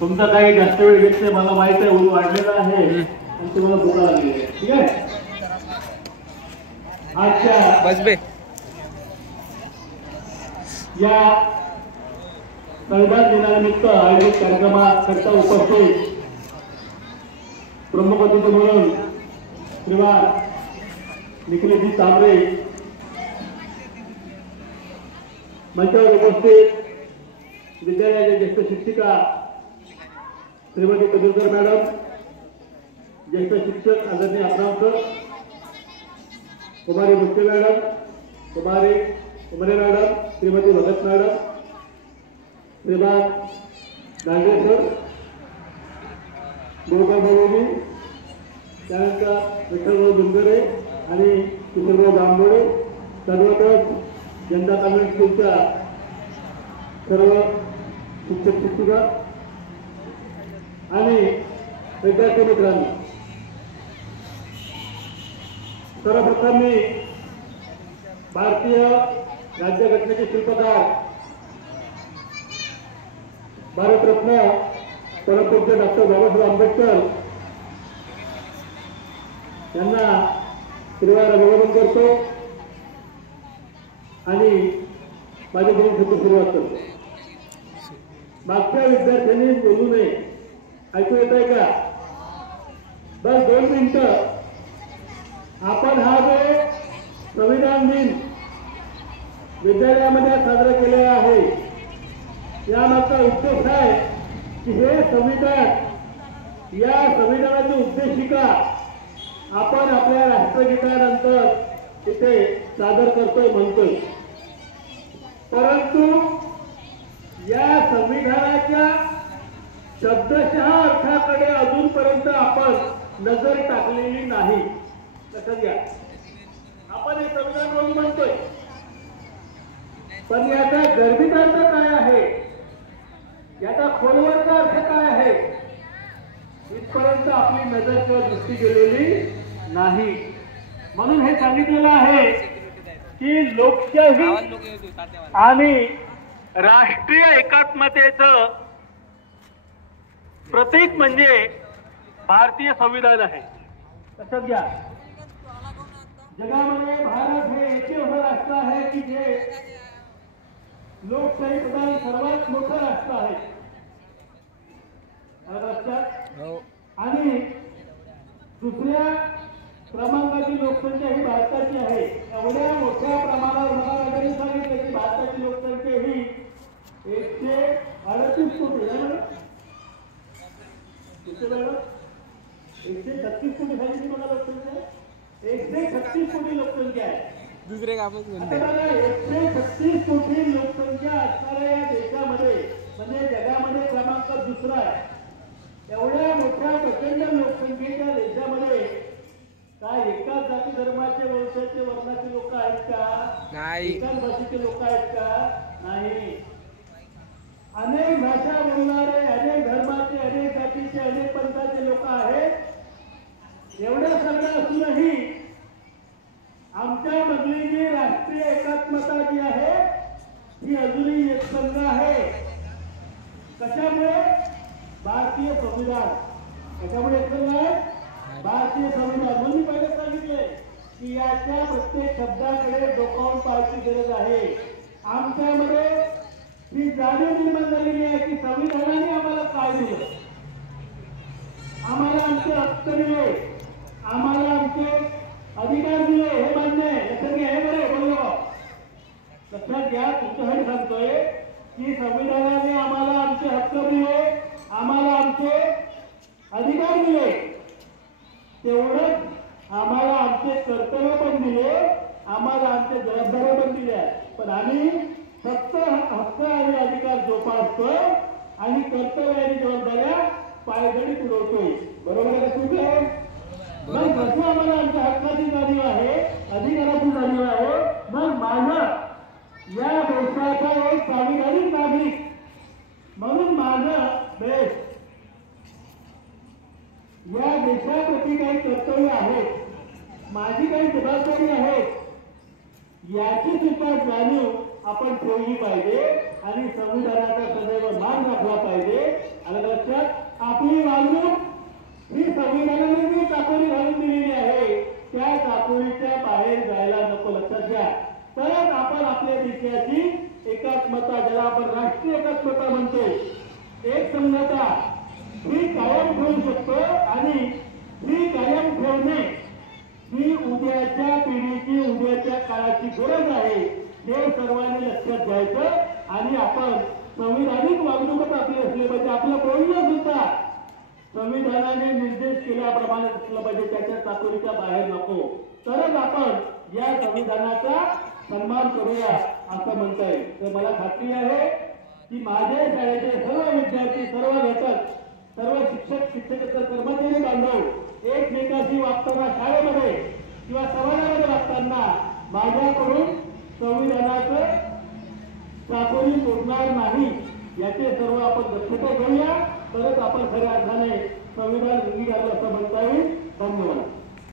तुमचा काही जास्त वेळ घेत नाही, मला माहित आहे, ऊन वाढलेला आहे आणि तुम्हाला भूक लागली आहे. ठीक आहे. आजच्या बस बे या संविधान दिनानिमित्त आयोजित कार्यक्रमाकरता उपस्थित प्रमुख अतिथी म्हणून श्रीमान निखिलजी तांबरे, मंचावर उपस्थित विद्यालयाच्या ज्येष्ठ शिक्षिका श्रीमती कदुरकर मॅडम, ज्येष्ठ शिक्षक आदरणीय अब्राम सर, कुमारी मुख्य मॅडम, कुमारी उमरे मॅडम, श्रीमती भगत मॅडम, श्रीमान दांडे सर, गोपाळ भाऊजी, त्यानंतर विठ्ठलभाऊ दुंगरे आणि किशोरभाऊ बांबोडे, सर्वच जनता कॉन्व्हेंट स्कूलच्या सर्व शिक्षक शिक्षिका आणि विद्यार्थी मित्रांनो, सर्वप्रथम मी भारतीय राज्यघटनेचे शिल्पकार भारतरत्न परमपूज्य डॉक्टर बाबासाहेब आंबेडकर यांना श्रीवार अभिवादन करतो आणि माझ्या दोन शब्द सुरुवात करतो. मागच्या विद्यार्थ्यांनी बोलू नये, ऐकू येत आहे का? बस 2 मिनिटं. आपण हा जो संविधान दिन विद्यालयामध्ये साजरा केलेला आहे, यामागचा उद्देश आहे की हे संविधान, या संविधानाची उद्देशिका आपण आपल्या राष्ट्रगीतानंतर तिथे सादर करतोय, म्हणतोय. परंतु या संविधानाच्या शब्दशः अर्थाकडे अजूनपर्यंत आपण नजर टाकलेली नाही. लक्षात घ्या, आपण हे संविधान रोज म्हणतोय, पण याचा गर्भित अर्थ काय आहे, याचा खोलवरचा अर्थ काय आहे, इथपर्यंत आपली नजर किंवा दृष्टी गेलेली नाही. म्हणून हे सांगितलेलं आहे की लोकशाही आणि राष्ट्रीय एकात्मतेचं प्रतीक म्हणजे भारतीय संविधान आहे. लक्षात घ्या, जगामध्ये भारत हे एकमेव राष्ट्र आहे की जे लोकशाही प्रधान सर्वात मोठं राष्ट्र आहे. आणि दुसऱ्या क्रमांकाची लोकसंख्या ही भारताची आहे. एवढ्या मोठ्या प्रमाणावर मला वगैरे सांगितलं की भारताची लोकसंख्या ही 138 कोटी आहे. 136 कोटी सांगितली मला लोकसंख्या, 136 कोटी लोकसंख्या आहे. दुसरे कामच म्हणते. 136 कोटी लोकसंख्या असणाऱ्या या देशामध्ये, म्हणजे जगामध्ये क्रमांक दुसरा आहे. एवढ्या मोठ्या प्रचंड लोकसंख्येच्या देशामध्ये काय एकाच जाती धर्माचे वंशाचे वर्णाचे लोक आहेत का? नाही. एकाच भाषेचे लोक आहेत का? नाही. अनेक भाषा बोलणारे, अनेक धर्माचे, अनेक जातीचे, अनेक पंथाचे लोक आहेत. एवढं सगळं असूनही आमच्या मधली जी राष्ट्रीय एकात्मता जी आहे ती अजूनही एकसंघ आहे. कशामुळे? भारतीय संविधान. कशामुळे एकसंघ आहे? भारतीय संविधान. म्हणून पहिले सांगितले की याच्या प्रत्येक शब्दाकडे डोकावून पाहायची गरज आहे. आमच्यामध्ये ही जाणीव निर्माण झालेली आहे की संविधानाने आम्हाला काय दिलं, आम्हाला आमचे हक्क दिले, आम्हाला आमचे अधिकार दिले, हे मान्य आहे. लक्षात घ्या, हे बरे बोललो. लक्षात घ्या, तुमच्यासाठी सांगतोय की संविधानाने आम्हाला आमचे हक्क दिले, आम्हाला आमचे अधिकार दिले, तेवढंच आम्हाला आमचे कर्तव्य पण दिले, आम्हाला आमच्या जबाबदाऱ्या पण दिल्या. पण आम्ही फक्त हक्क आणि अधिकार जोपासतोय आणि कर्तव्य आणि जबाबदाऱ्या पायदळी पुरवतोय. बरोबर आहे का? चूक आहे? मग जसं आम्हाला आमच्या हक्काची जाणीव आहे, अधिकाराची जाणीव आहे, मग माझा या देशाचा एक संविधानिक नागरिक म्हणून माझं देश, या देशाप्रती काही कर्तव्य आहे, माझी काही जबाबदारी आहे, याची सुद्धा जाणीव आपण ठेवली पाहिजे आणि संविधानाचा सदैव मान राखला पाहिजे. आणि लक्षात काळाची गरज आहे हे सर्वांनी लक्षात घ्यायचं आणि आपण संविधानिक वागणूकच आपली असली पाहिजे. आपलं बोलणं सुद्धा संविधानाने निर्देश केल्याप्रमाणे असलं पाहिजे, त्याच्या चाकोरीच्या बाहेर नको. तरच आपण या संविधानाचा सन्मान करूया असं म्हणता येईल. तर मला खात्री आहे की माझ्या शाळेचे सर्व विद्यार्थी, सर्व घटक, सर्व शिक्षक, शिक्षकेतर कर्मचारी बांधव एकमेकाशी वागताना शाळेमध्ये किंवा समाजामध्ये वागताना माझ्याकडून संविधानाचं चाकोरी तोडणार नाही याचे सर्व आपण दक्षता घेऊया. तरच आपण खऱ्या अर्थाने संविधान